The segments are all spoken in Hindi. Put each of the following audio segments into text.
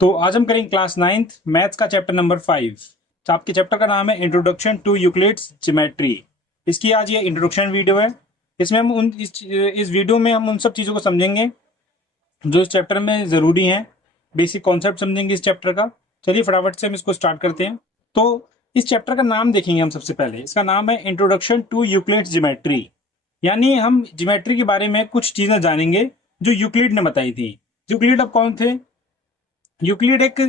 तो आज हम करेंगे क्लास 9th मैथ्स का चैप्टर नंबर 5। तो आपके चैप्टर का नाम है इंट्रोडक्शन टू यूक्लिड्स ज्योमेट्री। इसकी आज ये इंट्रोडक्शन वीडियो है। इसमें हम इस वीडियो में हम उन सब चीज़ों को समझेंगे जो इस चैप्टर में ज़रूरी हैं। बेसिक कॉन्सेप्ट समझेंगे इस चैप्टर का। चलिए फटाफट से हम इसको स्टार्ट करते हैं। तो इस चैप्टर का नाम देखेंगे हम। सबसे पहले इसका नाम है इंट्रोडक्शन टू यूक्लिड्स ज्योमेट्री, यानी हम ज्योमेट्री के बारे में कुछ चीज़ें जानेंगे जो यूक्लिड ने बताई थी। यूक्लिड अब कौन थे? यूक्लिड एक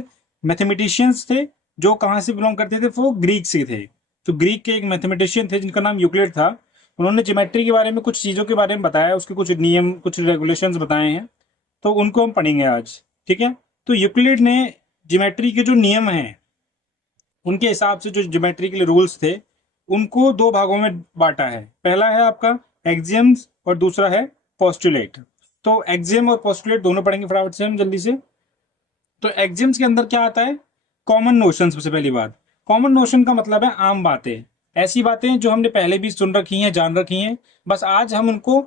मैथमेटिशियंस थे जो कहाँ से बिलोंग करते थे, वो ग्रीक से थे। तो ग्रीक के एक मैथमेटिशियन थे जिनका नाम यूक्लिड था। उन्होंने ज्योमेट्री के बारे में कुछ चीज़ों के बारे में बताया, उसके कुछ नियम कुछ रेगुलेशंस बताए हैं। तो उनको हम पढ़ेंगे आज, ठीक है। तो यूक्लिड ने ज्योमेट्री के जो नियम हैं उनके हिसाब से जो ज्योमेट्री के लिए रूल्स थे उनको दो भागों में बांटा है। पहला है आपका एक्सियम्स और दूसरा है पोस्टुलेट। तो एक्सियम और पोस्टुलेट दोनों पढ़ेंगे फटाफट से हम जल्दी से। तो एक्सियम्स के अंदर क्या आता है? Common notion. सबसे पहली बात, कॉमन नोशन का मतलब है आम बातें, ऐसी बातें जो हमने पहले भी सुन रखी हैं, जान रखी हैं, बस आज हम उनको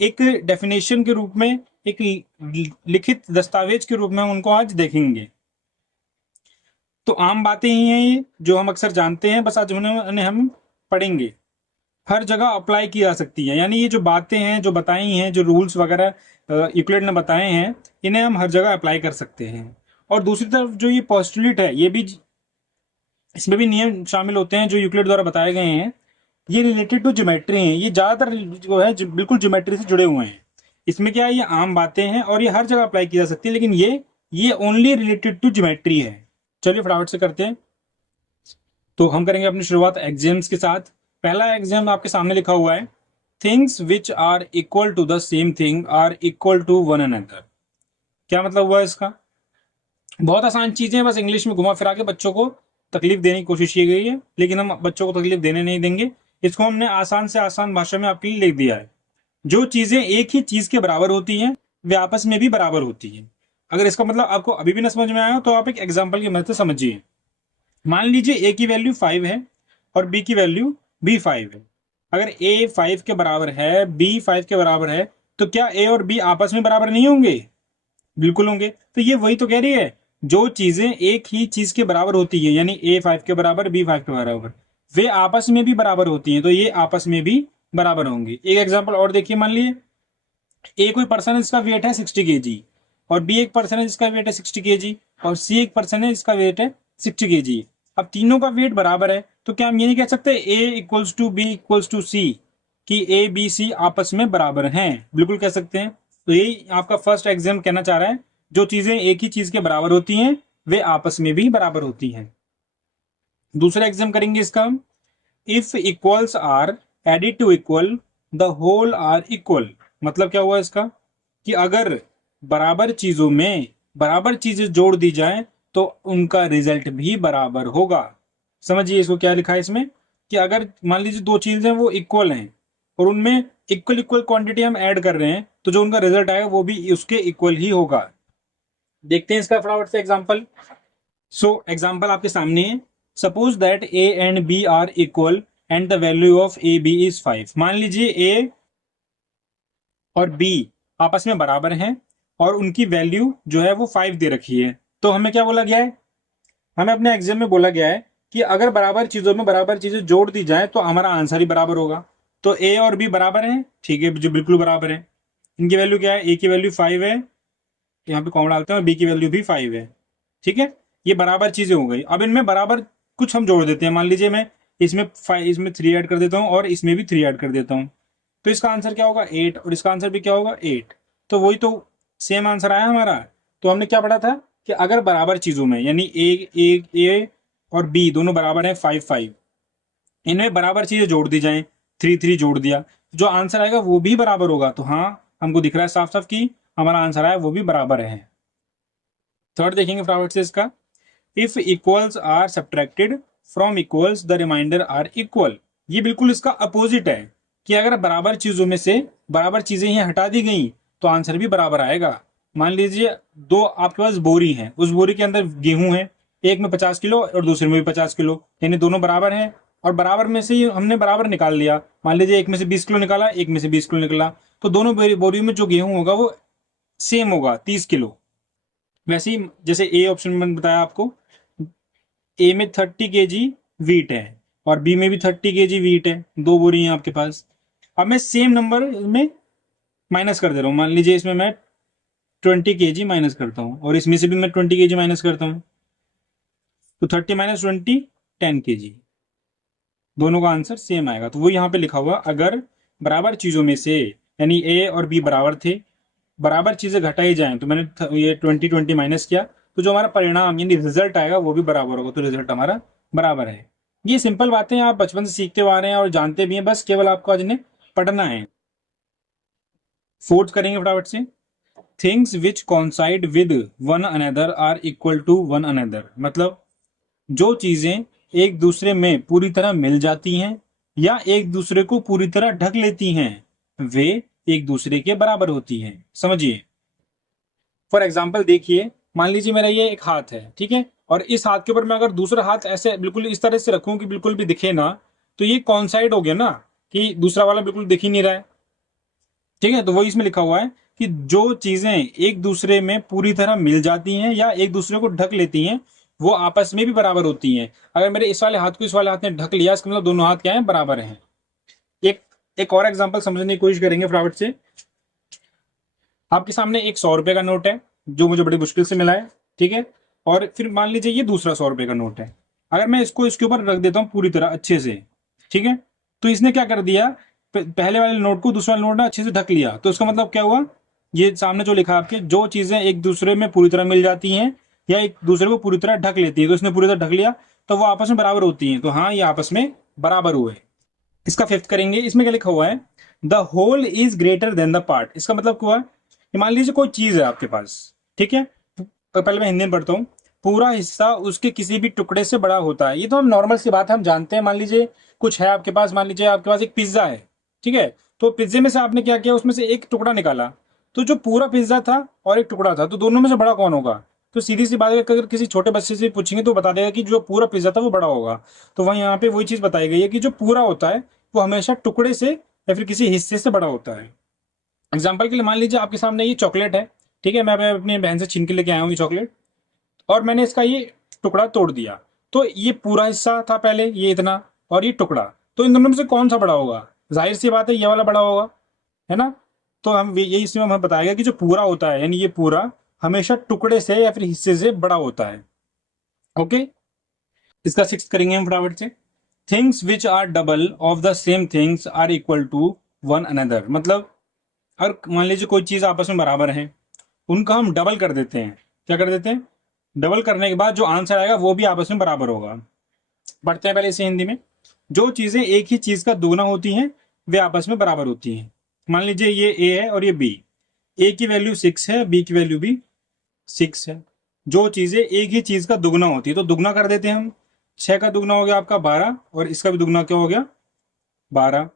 एक डेफिनेशन के रूप में, एक लिखित दस्तावेज के रूप में उनको आज देखेंगे। तो आम बातें ही हैं ये जो हम अक्सर जानते हैं, बस आज उन्हें हम पढ़ेंगे। हर जगह अप्लाई की जा सकती है, यानी ये जो बातें हैं जो बताई हैं, जो रूल्स वगैरह यूक्लिड ने बताए हैं, इन्हें हम हर जगह अप्लाई कर सकते हैं। और दूसरी तरफ जो ये पोस्टुलेट है, ये भी इसमें भी नियम शामिल होते हैं जो यूक्लिड द्वारा बताए गए हैं। ये रिलेटेड टू ज्योमेट्री हैं, ये ज्यादातर जो है बिल्कुल ज्योमेट्री से जुड़े हुए हैं। इसमें क्या है, ये आम बातें हैं और ये हर जगह अप्लाई की जा सकती है, लेकिन ये ओनली रिलेटेड टू ज्योमेट्री है। चलिए फटाफट से करते हैं। तो हम करेंगे अपनी शुरुआत एग्जाम्स के साथ। पहला एग्जाम आपके सामने लिखा हुआ है, things which are equal to the same thing are equal to one another. क्या मतलब हुआ इसका? बहुत आसान चीजें, बस इंग्लिश में घुमा फिरा के बच्चों को तकलीफ देने की कोशिश की गई है, लेकिन हम बच्चों को तकलीफ देने नहीं देंगे। इसको हमने आसान से आसान भाषा में आपके लिए लिख दिया है। जो चीजें एक ही चीज के बराबर होती हैं वे आपस में भी बराबर होती हैं। अगर इसका मतलब आपको अभी भी ना समझ में आया तो आप एक एग्जाम्पल की मदद से समझिए। मान लीजिए ए की वैल्यू 5 है और बी की वैल्यू भी 5 है। अगर ए 5 के बराबर है, बी 5 के बराबर है, तो क्या ए और बी आपस में बराबर नहीं होंगे? बिल्कुल होंगे। तो ये वही तो कह रही है, जो चीजें एक ही चीज के बराबर होती है, यानी ए 5 के बराबर, बी 5 के बराबर, वे आपस में भी बराबर होती हैं, तो ये आपस में भी बराबर होंगे। एक एग्जाम्पल और देखिए। मान लीजिए ए कोई पर्सन है जिसका वेट है 60 kg, और बी एक पर्सन है जिसका वेट है 60 kg, और सी एक पर्सन है जिसका वेट है 60 kg। अब तीनों का वेट बराबर है, तो क्या हम ये नहीं कह सकते A equals to B equals to C, कि ए बी सी आपस में बराबर हैं? बिल्कुल कह सकते हैं। तो यही आपका फर्स्ट एग्जाम कहना चाह रहा है, जो चीजें एक ही चीज के बराबर होती हैं वे आपस में भी बराबर होती हैं। दूसरा एग्जाम करेंगे इसका हम, if equals are added to equal the whole are equal. मतलब क्या हुआ इसका, कि अगर बराबर चीजों में बराबर चीजें जोड़ दी जाएं तो उनका रिजल्ट भी बराबर होगा। समझिए इसको, क्या लिखा है इसमें, कि अगर मान लीजिए दो चीजें वो इक्वल हैं और उनमें इक्वल इक्वल क्वांटिटी हम ऐड कर रहे हैं, तो जो उनका रिजल्ट आएगा वो भी उसके इक्वल ही होगा। देखते हैं इसका फटाफट से एग्जांपल। सो एग्जांपल आपके सामने है। Suppose that A and B are equal and the value of A B is 5। मान लीजिए ए और बी आपस में बराबर हैं और उनकी वैल्यू जो है वो 5 दे रखी है। तो हमें क्या बोला गया है? हमें अपने एग्जाम में बोला गया है कि अगर बराबर चीजों में बराबर चीजें जोड़ दी जाए तो हमारा आंसर ही बराबर होगा। तो ए और बी बराबर हैं, ठीक है, जो बिल्कुल बराबर है। इनकी वैल्यू क्या है? ए की वैल्यू 5 है, यहाँ पे कॉमा डालते हैं, और बी की वैल्यू भी 5 है, ठीक है। ये बराबर चीजें हो गई। अब इनमें बराबर कुछ हम जोड़ देते हैं। मान लीजिए मैं इसमें 3 ऐड कर देता हूँ और इसमें भी 3 ऐड कर देता हूँ, तो इसका आंसर क्या होगा? 8, और इसका आंसर भी क्या होगा? 8। तो वही तो सेम आंसर आया हमारा। तो हमने क्या पढ़ा था कि अगर बराबर चीजों में, यानी ए और बी दोनों बराबर है 5 5, इनमें बराबर चीजें जोड़ दी जाए, 3 3 जोड़ दिया, जो आंसर आएगा वो भी बराबर होगा। तो हाँ, हमको दिख रहा है साफ साफ कि हमारा आंसर आया वो भी बराबर है। थर्ड देखेंगे फटाफट से इसका, if equals are subtracted from equals the remainder are equal. ये बिल्कुल इसका अपोजिट है, कि अगर बराबर चीजों में से बराबर चीजें ही हटा दी गई तो आंसर भी बराबर आएगा। मान लीजिए दो आपके पास बोरी है, उस बोरी के अंदर गेहूं है, एक में 50 किलो और दूसरे में भी 50 किलो, यानी दोनों बराबर हैं। और बराबर में से ही हमने बराबर निकाल लिया। मान लीजिए एक में से 20 किलो निकाला, एक में से 20 किलो निकला, तो दोनों बोरियों में जो गेहूं होगा वो सेम होगा, 30 किलो। वैसे ही जैसे ए ऑप्शन में मैंने बताया आपको, ए में 30 kg वीट है और बी में भी 30 kg वीट है, दो बोरी हैं आपके पास। अब मैं सेम नंबर में माइनस कर दे रहा हूँ, मान लीजिए इसमें मैं 20 kg माइनस करता हूँ और इसमें से भी मैं 20 kg माइनस करता हूँ, तो 30 - 20 10 kg, दोनों का आंसर सेम आएगा। तो वो यहाँ पे लिखा हुआ, अगर बराबर चीजों में से, यानी ए और बी बराबर थे, बराबर चीजें घटाई जाएं, तो मैंने ये 20 - 20 माइनस किया, तो जो हमारा परिणाम यानी रिजल्ट आएगा वो भी बराबर होगा, तो रिजल्ट हमारा बराबर है। ये सिंपल बातें आप बचपन से सीखते हुए आ रहे हैं और जानते भी हैं, बस केवल आपको आज इन्हें पढ़ना है। फोर्थ करेंगे फटाफट से। Things which coincide with one another are equal to one another, मतलब जो चीजें एक दूसरे में पूरी तरह मिल जाती हैं या एक दूसरे को पूरी तरह ढक लेती हैं, वे एक दूसरे के बराबर होती हैं। समझिए, फॉर एग्जाम्पल देखिए, मान लीजिए मेरा ये एक हाथ है, ठीक है, और इस हाथ के ऊपर मैं अगर दूसरा हाथ ऐसे बिल्कुल इस तरह से रखूं कि बिल्कुल भी दिखे ना, तो ये कॉन्साइड हो गया ना, कि दूसरा वाला बिल्कुल दिख ही नहीं रहा है। ठीक है, तो वही इसमें लिखा हुआ है कि जो चीजें एक दूसरे में पूरी तरह मिल जाती हैं या एक दूसरे को ढक लेती हैं, वो आपस में भी बराबर होती हैं। अगर मेरे इस वाले हाथ को इस वाले हाथ ने ढक लिया, इसका मतलब दोनों हाथ क्या है, बराबर हैं। एक एक और एग्जांपल समझने की कोशिश करेंगे फटाफट से। आपके सामने एक 100 रुपए का नोट है जो मुझे बड़ी मुश्किल से मिला है, ठीक है, और फिर मान लीजिए ये दूसरा 100 रुपए का नोट है। अगर मैं इसको इसके ऊपर रख देता हूँ पूरी तरह अच्छे से, ठीक है, तो इसने क्या कर दिया, पहले वाले नोट को दूसरे वाले नोट ने अच्छे से ढक लिया, तो इसका मतलब क्या हुआ, ये सामने जो लिखा आपके, जो चीजें एक दूसरे में पूरी तरह मिल जाती हैं या एक दूसरे को पूरी तरह ढक लेती है, तो इसने पूरी तरह ढक लिया, तो वो आपस में बराबर होती हैं। तो हाँ, ये आपस में बराबर हुए। इसका फिफ्थ करेंगे। इसमें क्या लिखा हुआ है, the whole is greater than the part. इसका मतलब क्या है कि मान लीजिए कोई चीज है आपके पास, ठीक है, तो पहले मैं हिंदी में पढ़ता हूँ। पूरा हिस्सा उसके किसी भी टुकड़े से बड़ा होता है। ये तो हम नॉर्मल सी बात है, हम जानते हैं। मान लीजिए कुछ है आपके पास, मान लीजिए आपके पास एक पिज्जा है, ठीक है, तो पिज्जे में से आपने क्या किया, उसमें से एक टुकड़ा निकाला, तो जो पूरा पिज्जा था और एक टुकड़ा था, तो दोनों में से बड़ा कौन होगा। तो सीधी सी बात है, अगर किसी छोटे बच्चे से पूछेंगे तो बता देगा कि जो पूरा पिज्जा था वो बड़ा होगा। तो वहीं यहाँ पे वही चीज बताई गई है कि जो पूरा होता है वो हमेशा टुकड़े से या फिर किसी हिस्से से बड़ा होता है। एग्जाम्पल के लिए मान लीजिए आपके सामने ये चॉकलेट है, ठीक है, मैं अपनी बहन से छीन के लेके आया हूँ ये चॉकलेट, और मैंने इसका ये टुकड़ा तोड़ दिया, तो ये पूरा हिस्सा था पहले, ये इतना, और ये टुकड़ा, तो इन दोनों में से कौन सा बड़ा होगा। जाहिर सी बात है ये वाला बड़ा होगा, है ना। तो हम यही इसमें हमें बताया गया कि जो पूरा होता है, यानी ये पूरा हमेशा टुकड़े से या फिर हिस्से से बड़ा होता है। ओके, इसका सिक्स करेंगे हम फटाफट से। Things which are double of the same things are equal to one another, मतलब अगर मान लीजिए कोई चीज आपस में बराबर है, उनका हम डबल कर देते हैं। क्या कर देते हैं, डबल करने के बाद जो आंसर आएगा वो भी आपस में बराबर होगा। पढ़ते हैं पहले इसे हिंदी में। जो चीजें एक ही चीज का दोगुना होती हैं वे आपस में बराबर होती हैं। मान लीजिए ये ए है और ये बी, ए की वैल्यू 6 है, बी की वैल्यू भी 6 है। जो चीजें एक ही चीज का दुगना होती है तो दुगना कर देते हैं हम। 6 का दुगना हो गया आपका 12, और इसका भी दुगना क्या हो गया, 12,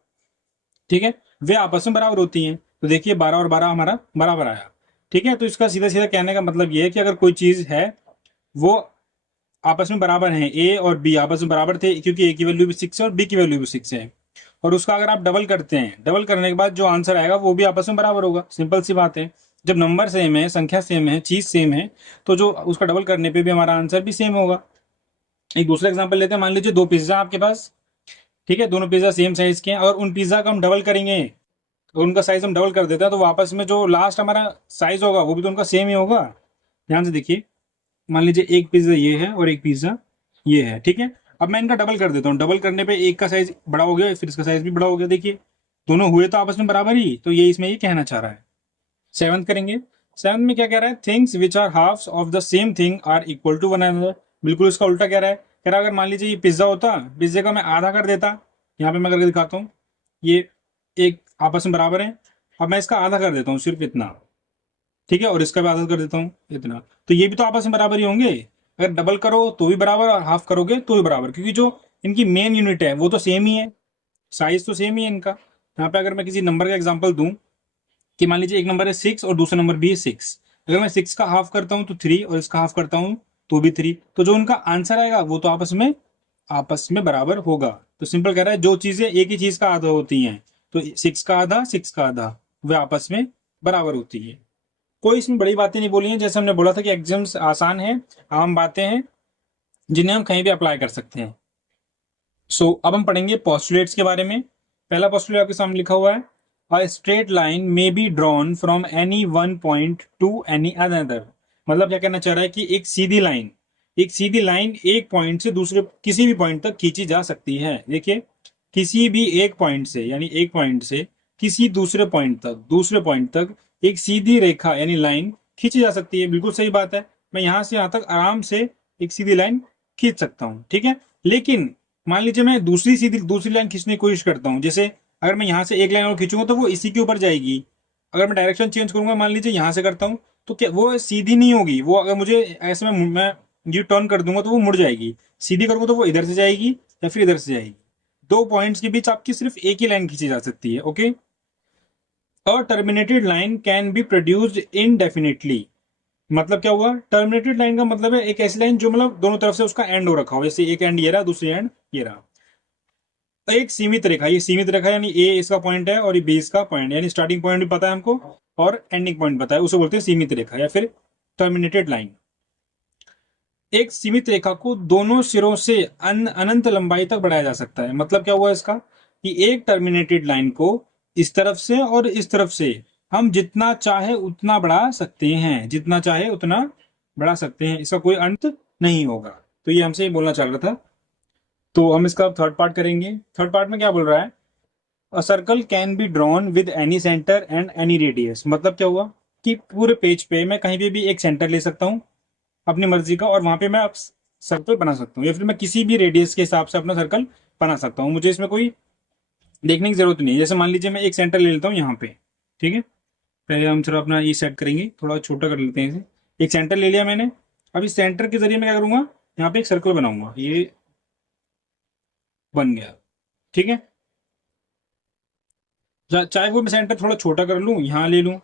ठीक है, वे आपस में बराबर होती हैं। तो देखिए 12 और 12 हमारा बराबर आया, ठीक है। तो इसका सीधा सीधा कहने का मतलब ये है कि अगर कोई चीज है वो आपस में बराबर हैं, ए और बी आपस में बराबर थे, क्योंकि ए की वैल्यू भी 6 है और बी की वैल्यू भी 6 है, और उसका अगर आप डबल करते हैं, डबल करने के बाद जो आंसर आएगा वो भी आपस में बराबर होगा। सिंपल सी बात है, जब नंबर सेम है, संख्या सेम है, चीज सेम है, तो जो उसका डबल करने पे भी हमारा आंसर भी सेम होगा। एक दूसरा एग्जाम्पल लेते हैं। मान लीजिए दो पिज्जा आपके पास, ठीक है, दोनों पिज्जा सेम साइज के हैं, और उन पिज्जा का हम डबल करेंगे, तो उनका साइज हम डबल कर देते हैं, तो वापस में जो लास्ट हमारा साइज होगा वो भी तो उनका सेम ही होगा। ध्यान से देखिए, मान लीजिए एक पिज्जा ये है और एक पिज्जा ये है, ठीक है। अब मैं इनका डबल कर देता हूँ, डबल करने पे एक का साइज बड़ा हो गया, फिर इसका साइज भी बड़ा हो गया। देखिए दोनों हुए तो आपस में बराबर ही, तो ये इसमें ये कहना चाह रहा है। सेवंथ करेंगे। सेवंथ में क्या कह रहा है, things which are halves of the same thing are equal to one another. बिल्कुल इसका उल्टा कह रहा है, कह रहा है अगर मान लीजिए ये पिज्जा होता, पिज्जे का मैं आधा कर देता, यहाँ पे मैं करके दिखाता हूँ, ये एक आपस में बराबर है, अब मैं इसका आधा कर देता हूँ सिर्फ इतना, ठीक है, और इसका भी आधा कर देता हूँ इतना, तो ये भी तो आपस में बराबर ही होंगे। अगर डबल करो तो भी बराबर और हाफ करोगे तो भी बराबर, क्योंकि जो इनकी मेन यूनिट है वो तो सेम ही है, साइज तो सेम ही है इनका। यहाँ पे अगर मैं किसी नंबर का एग्जांपल दूं कि मान लीजिए एक नंबर है 6 और दूसरा नंबर भी है 6, अगर मैं 6 का हाफ करता हूँ तो 3, और इसका हाफ करता हूँ तो भी 3, तो जो उनका आंसर आएगा वो तो आपस में बराबर होगा। तो सिंपल कह रहा है जो चीजें एक ही चीज का आधा होती हैं, तो 6 का आधा 6 का आधा वे आपस में बराबर होती है। कोई इसमें बड़ी बातें नहीं बोली हैं, जैसे हमने बोला था कि एग्जाम्स आसान है, आम बातें हैं जिन्हें हम कहीं भी अप्लाई कर सकते हैं। अब हम पढ़ेंगे पोस्टुलेट्स के बारे में। पहला पोस्टुलेट आपके सामने लिखा हुआ है, अ straight line may be drawn from any one point two any another. मतलब क्या कहना चाह रहा है कि एक सीधी लाइन एक पॉइंट से दूसरे किसी भी पॉइंट तक खींची जा सकती है। देखिए, किसी भी एक पॉइंट से, यानी एक पॉइंट से किसी दूसरे पॉइंट तक एक सीधी रेखा यानी लाइन खींची जा सकती है। बिल्कुल सही बात है, मैं यहां से यहां तक आराम से एक सीधी लाइन खींच सकता हूं, ठीक है। लेकिन मान लीजिए मैं दूसरी लाइन खींचने की कोशिश करता हूं, जैसे अगर मैं यहां से एक लाइन और खींचूंगा तो वो इसी के ऊपर जाएगी। अगर मैं डायरेक्शन चेंज करूंगा, मान लीजिए यहां से करता हूं, तो क्या वो सीधी नहीं होगी, वो अगर मुझे ऐसे में मैं ये टर्न कर दूंगा तो वो मुड़ जाएगी। सीधी करूंगा तो वो इधर से जाएगी या फिर इधर से जाएगी। दो पॉइंट्स के बीच आपकी सिर्फ एक ही लाइन खींची जा सकती है। Okay, a terminated line can be produced indefinitely. मतलब क्या हुआ, टर्मिनेटेड लाइन का मतलब है एक ऐसी लाइन जो मतलब दोनों तरफ से उसका एंड हो रखा हो, जैसे एक एंड ये रहा, दूसरी एंड ये रहा। एक सीमित रेखा, ये सीमित रेखा यानी ए इसका पॉइंट है और ये बी इसका पॉइंट, यानी स्टार्टिंग पॉइंट भी पता है हमको और एंडिंग पॉइंट पता है, उसे बोलते हैं सीमित रेखा या फिर टर्मिनेटेड लाइन। एक सीमित रेखा को दोनों सिरों से अनंत लंबाई तक बढ़ाया जा सकता है। मतलब क्या हुआ इसका, कि एक टर्मिनेटेड लाइन को इस तरफ से और इस तरफ से हम जितना चाहे उतना बढ़ा सकते हैं, जितना चाहे उतना बढ़ा सकते हैं, इसका कोई अंत नहीं होगा। तो ये हमसे बोलना चाह रहा था। तो हम इसका थर्ड पार्ट करेंगे। थर्ड पार्ट में क्या बोल रहा है, a circle can be drawn with any centre and any radius. मतलब क्या हुआ कि पूरे पेज पे मैं कहीं पे भी एक सेंटर ले सकता हूँ अपनी मर्जी का, और वहां पे मैं सर्कल बना सकता हूँ, या फिर मैं किसी भी रेडियस के हिसाब से अपना सर्कल बना सकता हूँ। मुझे इसमें कोई देखने की जरूरत नहीं है। जैसे मान लीजिए मैं एक सेंटर ले लेता हूँ यहाँ पे, ठीक है। पहले हम थोड़ा अपना ये सेट करेंगे, थोड़ा छोटा कर लेते हैं इसे। एक सेंटर ले लिया मैंने। अब इस सेंटर के जरिए मैं क्या करूंगा, यहाँ पे एक सर्कल बनाऊंगा, ये बन गया, ठीक है। चाहे वो मैं सेंटर थोड़ा छोटा कर लूँ, यहाँ ले लूँ,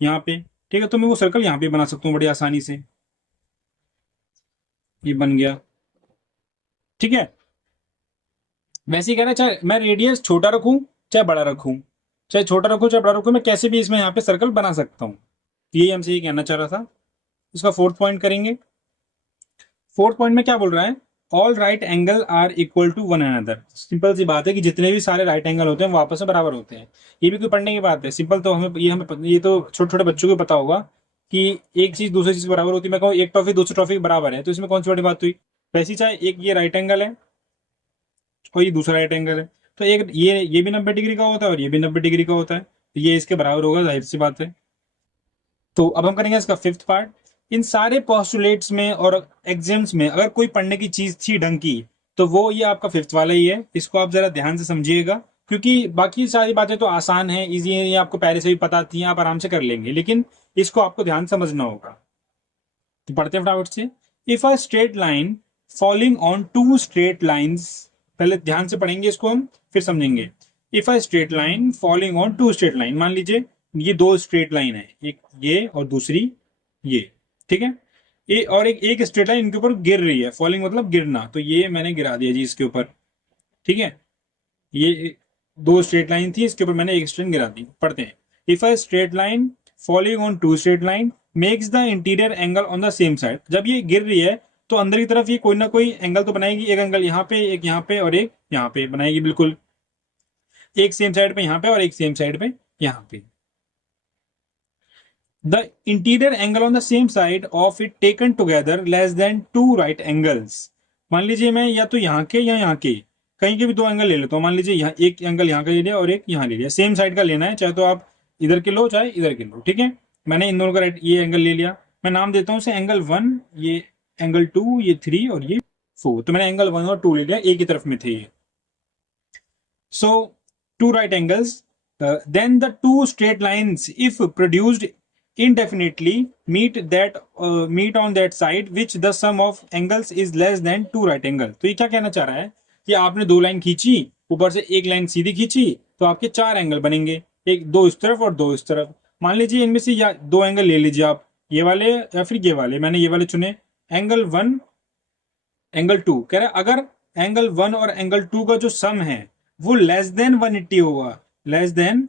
यहाँ पे, ठीक है, तो मैं वो सर्कल यहाँ पे बना सकता हूँ बड़ी आसानी से। ये बन गया, ठीक है। वैसे ही कह रहा है, चाहे मैं रेडियस छोटा रखूं चाहे बड़ा रखूं, चाहे छोटा रखूं चाहे बड़ा रखूं, मैं कैसे भी इसमें यहाँ पे सर्कल बना सकता हूँ। यही हमसे ये कहना चाह रहा था। इसका फोर्थ पॉइंट करेंगे। फोर्थ पॉइंट में क्या बोल रहा है, all right angle are equal to one another. Simple सी बात है कि जितने भी सारे राइट एंगल होते हैं वो आपस में बराबर होते हैं। ये भी कोई पढ़ने की बात है, सिंपल। तो ये तो छोटे छोटे बच्चों को पता होगा कि एक चीज दूसरी चीज बराबर होती है। मैं कहूँ एक टॉफी दूसरी टॉफी बराबर है, तो इसमें कौन सी बड़ी बात हुई। वैसे चाहे एक ये राइट एंगल है और ये दूसरा राइट एंगल है, तो एक ये भी 90 डिग्री का होता है और ये भी 90 डिग्री का होता है, तो ये इसके बराबर होगा, जाहिर सी बात है। तो अब हम करेंगे इसका फिफ्थ पार्ट। इन सारे पोस्टुलेट्स में और एग्जाम्स में अगर कोई पढ़ने की चीज थी ढंग की, तो वो ये आपका फिफ्थ वाला ही है। इसको आप जरा ध्यान से समझिएगा, क्योंकि बाकी सारी बातें तो आसान है, इजी है, ये आपको पहले से भी पता थी, आप आराम से कर लेंगे, लेकिन इसको आपको ध्यान समझना होगा। तो पढ़ते हैं फटाफट से। If a straight line falling on two straight lines, पहले ध्यान से पढ़ेंगे इसको हम, फिर समझेंगे। If a straight line falling on two straight line, मान लीजिए ये दो स्ट्रेट लाइन है, एक ये और दूसरी ये, ठीक है। ये और एक स्ट्रेट लाइन इनके ऊपर गिर रही है, फॉलिंग मतलब गिरना, तो ये मैंने गिरा दिया जी इसके ऊपर, ठीक है। ये दो स्ट्रेट लाइन थी, इसके ऊपर मैंने एक स्ट्रेट गिरा दी। पढ़ते हैं। If a straight line following on two straight line makes the interior angle on the same side. जब ये गिर रही है तो अंदर की तरफ ये कोई ना कोई एंगल तो बनाएगी, एक एंगल यहाँ पे, एक यहाँ पे और एक यहाँ पे बनाएगी, बिल्कुल एक सेम साइड पे यहाँ पे और एक सेम साइड पे यहाँ पे। The interior angle on the same side of it taken together less than two right angles. मान लीजिए मैं या तो यहाँ के या यहाँ के कहीं के भी दो एंगल ले लेता हूँ। मान लीजिए यहाँ एक एंगल यहाँ का ले लिया और एक यहाँ ले लिया, सेम साइड का लेना है, चाहे तो आप इधर के लो चाहे इधर के लो, ठीक है। मैंने इन दोनों का ये एंगल ले लिया, मैं नाम देता हूँ इसे एंगल 1, ये एंगल 2, ये 3 और ये 4। तो मैंने एंगल 1 और 2 ले लिया, एक ही तरफ में थे ये। सो two right angles, then the two straight lines if produced indefinitely meet on that side which the sum of angles is less than two right angle। तो ये क्या कहना चाह रहा है कि आपने दो लाइन खींची, ऊपर से एक लाइन सीधी खींची, तो आपके चार एंगल बनेंगे, एक दो इस तरफ और दो इस तरफ। मान लीजिए इनमें से या दो एंगल ले लीजिए आप, ये वाले या फिर ये वाले, मैंने ये वाले चुने। एंगल 1 एंगल 2 कह रहा है अगर एंगल 1 और एंगल 2 का जो सम है वो लेस देन 180 होगा, लेस देन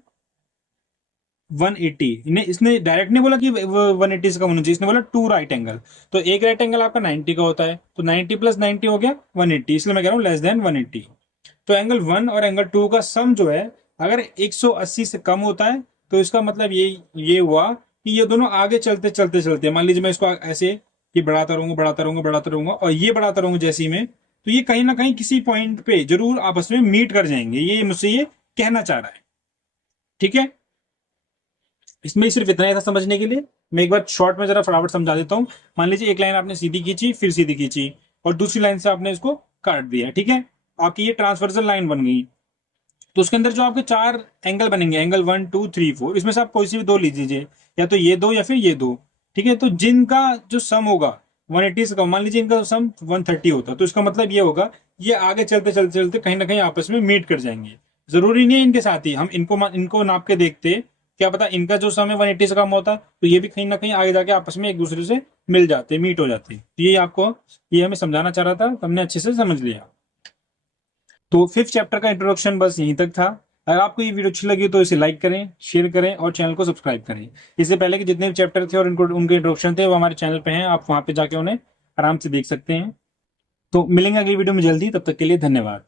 180, इन्हें इसने डायरेक्ट नहीं बोला कि 180 से कम होना चाहिए, इसने बोला टू राइट एंगल। तो एक राइट एंगल आपका 90 का होता है, तो 90 प्लस 90 हो गया 180, इसलिए मैं कह रहा हूँ लेस देन 180। तो एंगल 1 और एंगल 2 का सम जो है अगर 180 से कम होता है तो इसका मतलब ये हुआ कि ये दोनों आगे चलते चलते चलते, मान लीजिए मैं इसको ऐसे ये बढ़ाता रहूंगा बढ़ाता रहूंगा बढ़ाता रहूंगा और ये बढ़ाता रहूंगा जैसे ही में, तो ये कहीं ना कहीं किसी पॉइंट पे जरूर आपस में मीट कर जाएंगे, ये मुझसे ये कहना चाह रहा है। ठीक है, इसमें सिर्फ इतना ही था समझने के लिए। मैं एक बार शॉर्ट में जरा फटाफट समझा देता हूँ। मान लीजिए एक लाइन आपने सीधी खींची, फिर सीधी खींची, और दूसरी लाइन से आपने इसको काट दिया। ठीक है, आपकी ये ट्रांसवर्सल लाइन बन गई। तो उसके अंदर जो आपके चार एंगल बनेंगे, एंगल 1 2 3 4, इसमें से आप कोई सी भी दो लीजिए, या तो ये दो या फिर ये दो। ठीक है, तो जिनका जो सम होगा 180 से कम, मान लीजिए इनका सम 130 होता, तो इसका मतलब ये होगा ये आगे चलते चलते चलते कहीं ना कहीं आपस में मीट कर जाएंगे। जरूरी नहीं है इनके साथ ही, हम इनको नाप के देखते, क्या पता इनका जो सम है 180 से कम होता तो ये भी कहीं ना कहीं आगे जाके आपस में एक दूसरे से मिल जाते, मीट हो जाते। तो ये हमें समझाना चाह रहा था, तो हमने अच्छे से समझ लिया। तो फिफ्थ चैप्टर का इंट्रोडक्शन बस यहीं तक था। अगर आपको ये वीडियो अच्छी लगी तो इसे लाइक करें, शेयर करें और चैनल को सब्सक्राइब करें। इससे पहले के जितने भी चैप्टर थे और उनके इंट्रोडक्शन थे वो हमारे चैनल पे हैं, आप वहां पे जाके उन्हें आराम से देख सकते हैं। तो मिलेंगे अगली वीडियो में जल्दी, तब तक के लिए धन्यवाद।